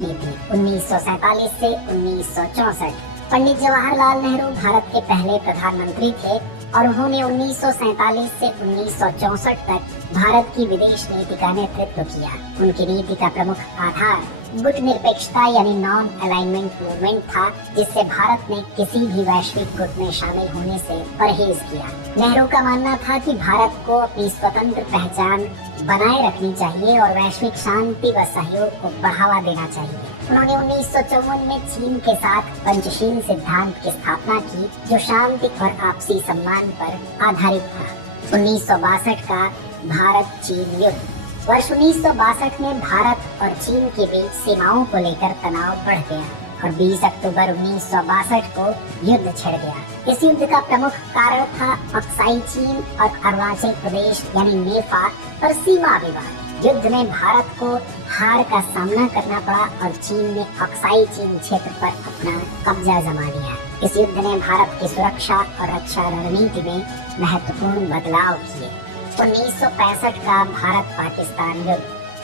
नीति 1947 से 1964। पंडित जवाहरलाल नेहरू भारत के पहले प्रधानमंत्री थे और उन्होंने 1947 से 1964 तक भारत की विदेश नीति का नेतृत्व किया। उनकी नीति का प्रमुख आधार गुट निरपेक्षता यानी नॉन अलाइनमेंट मूवमेंट था, जिससे भारत ने किसी भी वैश्विक गुट में शामिल होने से परहेज किया। नेहरू का मानना था कि भारत को अपनी स्वतंत्र पहचान बनाए रखनी चाहिए और वैश्विक शांति व सहयोग को बढ़ावा देना चाहिए। उन्होंने 1954 में चीन के साथ पंचशील सिद्धांत की स्थापना की, जो शांति और आपसी सम्मान पर आधारित था। 1962 का भारत चीन युद्ध। वर्ष 1962 में भारत और चीन के बीच सीमाओं को लेकर तनाव बढ़ गया और 20 अक्टूबर 1962 को युद्ध छिड़ गया। इस युद्ध का प्रमुख कारण था अक्साई चीन और अरुणाचल प्रदेश यानी नेपा पर सीमा विवाद। युद्ध में भारत को हार का सामना करना पड़ा और चीन ने अक्साई चीन क्षेत्र पर अपना कब्जा जमा लिया। इस युद्ध ने भारत की सुरक्षा और रक्षा रणनीति में महत्वपूर्ण बदलाव किए। 1965 का भारत पाकिस्तान युद्ध।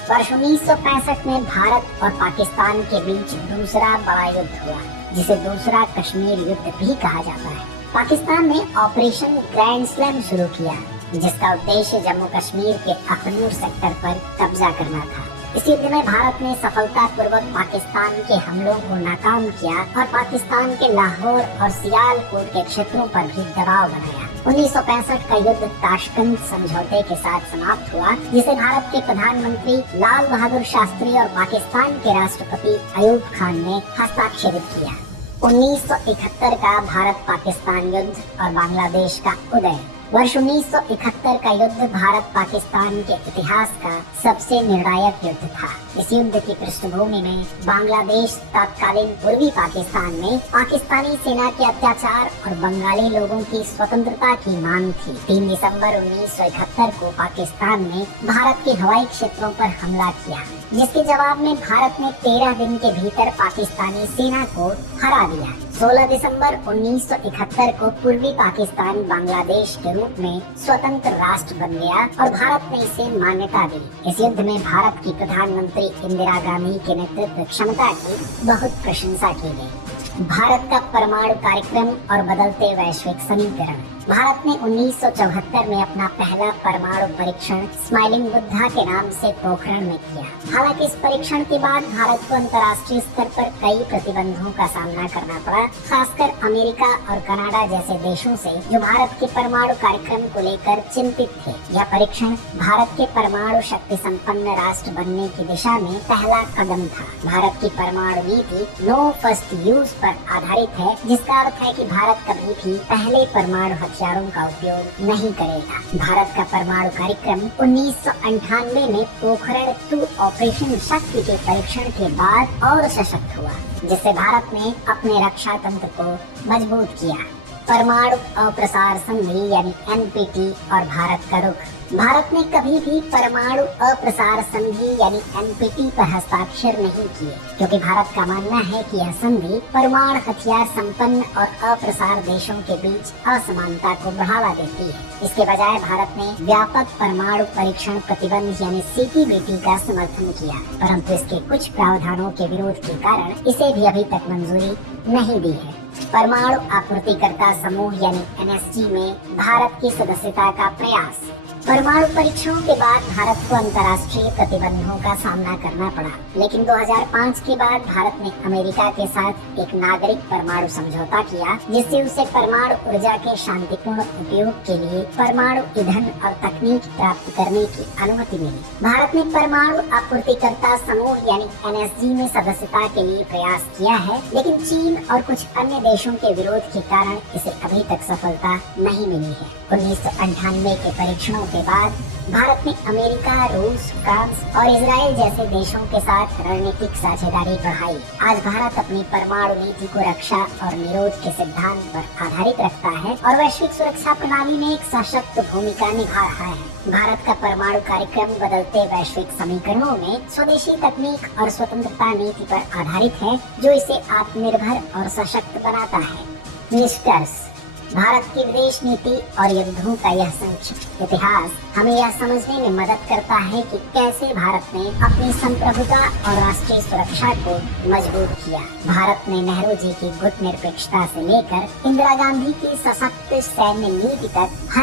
वर्ष 1965 में भारत और पाकिस्तान के बीच दूसरा बड़ा युद्ध हुआ, जिसे दूसरा कश्मीर युद्ध भी कहा जाता है। पाकिस्तान ने ऑपरेशन ग्रैंड स्लैम शुरू किया, जिसका उद्देश्य जम्मू कश्मीर के अखनूर सेक्टर पर कब्जा करना था। इस युद्ध में भारत ने सफलतापूर्वक पाकिस्तान के हमलों को नाकाम किया और पाकिस्तान के लाहौर और सियालकोट के क्षेत्रों पर भी दबाव बनाया। 1965 का युद्ध ताशकंद समझौते के साथ समाप्त हुआ, जिसे भारत के प्रधानमंत्री लाल बहादुर शास्त्री और पाकिस्तान के राष्ट्रपति अयूब खान ने हस्ताक्षरित किया। 1971 का भारत पाकिस्तान युद्ध और बांग्लादेश का उदय। वर्ष 1971 का युद्ध भारत पाकिस्तान के इतिहास का सबसे निर्णायक युद्ध था। इस युद्ध की पृष्ठभूमि में बांग्लादेश तत्कालीन पूर्वी पाकिस्तान में पाकिस्तानी सेना के अत्याचार और बंगाली लोगों की स्वतंत्रता की मांग थी। 3 दिसंबर 1971 को पाकिस्तान ने भारत के हवाई क्षेत्रों पर हमला किया, जिसके जवाब में भारत ने 13 दिन के भीतर पाकिस्तानी सेना को हरा दिया। 16 दिसंबर 1971 को पूर्वी पाकिस्तान बांग्लादेश के रूप में स्वतंत्र राष्ट्र बन गया और भारत ने इसे मान्यता दी। इस युद्ध में भारत की प्रधानमंत्री इंदिरा गांधी के नेतृत्व क्षमता की बहुत प्रशंसा की गई। भारत का परमाणु कार्यक्रम और बदलते वैश्विक समीकरण। भारत ने 1974 में अपना पहला परमाणु परीक्षण स्माइलिंग बुद्धा के नाम से पोखरण में किया। हालांकि इस परीक्षण के बाद भारत को अंतर्राष्ट्रीय स्तर पर कई प्रतिबंधों का सामना करना पड़ा, खासकर अमेरिका और कनाडा जैसे देशों से, जो भारत के परमाणु कार्यक्रम को लेकर चिंतित थे। यह परीक्षण भारत के परमाणु शक्ति संपन्न राष्ट्र बनने की दिशा में पहला कदम था। भारत की परमाणु नीति नो फर्स्ट यूज पर आधारित है, जिसका अर्थ है कि भारत कभी भी पहले परमाणु हथियारों का उपयोग नहीं करेगा। भारत का परमाणु कार्यक्रम 1998 में पोखरण 2 ऑपरेशन शक्ति के परीक्षण के बाद और सशक्त हुआ, जिससे भारत ने अपने रक्षा तंत्र को मजबूत किया। परमाणु अप्रसार संधि यानी NPT और भारत का रुख। भारत ने कभी भी परमाणु अप्रसार संधि यानी NPT पर हस्ताक्षर नहीं किए, क्योंकि भारत का मानना है कि यह संधि परमाणु हथियार संपन्न और अप्रसार देशों के बीच असमानता को बढ़ावा देती है। इसके बजाय भारत ने व्यापक परमाणु परीक्षण प्रतिबंध यानी CTBT का समर्थन किया, परंतु इसके कुछ प्रावधानों के विरोध के कारण इसे भी अभी तक मंजूरी नहीं दी है। परमाणु आपूर्तिकर्ता समूह यानी NSG में भारत की सदस्यता का प्रयास। परमाणु परीक्षणों के बाद भारत को अंतर्राष्ट्रीय प्रतिबंधों का सामना करना पड़ा, लेकिन 2005 के बाद भारत ने अमेरिका के साथ एक नागरिक परमाणु समझौता किया, जिससे उसे परमाणु ऊर्जा के शांतिपूर्ण उपयोग के लिए परमाणु ईंधन और तकनीक प्राप्त करने की अनुमति मिली। भारत ने परमाणु आपूर्तिकर्ता समूह यानी NSG में सदस्यता के लिए प्रयास किया है, लेकिन चीन और कुछ अन्य देशों के विरोध के कारण इसे अभी तक सफलता नहीं मिली है। 1998 के परीक्षणों के बाद भारत ने अमेरिका, रूस, फ्रांस और इजराइल जैसे देशों के साथ रणनीतिक साझेदारी बढ़ाई। आज भारत अपनी परमाणु नीति को रक्षा और निरोध के सिद्धांत पर आधारित रखता है और वैश्विक सुरक्षा प्रणाली में एक सशक्त भूमिका निभा रहा है। भारत का परमाणु कार्यक्रम बदलते वैश्विक समीकरणों में स्वदेशी तकनीक और स्वतंत्रता नीति पर आधारित है, जो इसे आत्मनिर्भर और सशक्त बनाता है। निष्कर्ष। भारत की विदेश नीति और युद्धों का यह संक्षिप्त इतिहास हमें यह समझने में मदद करता है कि कैसे भारत ने अपनी संप्रभुता और राष्ट्रीय सुरक्षा को मजबूत किया। भारत ने नेहरू जी की गुटनिरपेक्षता से लेकर इंदिरा गांधी की सशक्त सैन्य नीति तक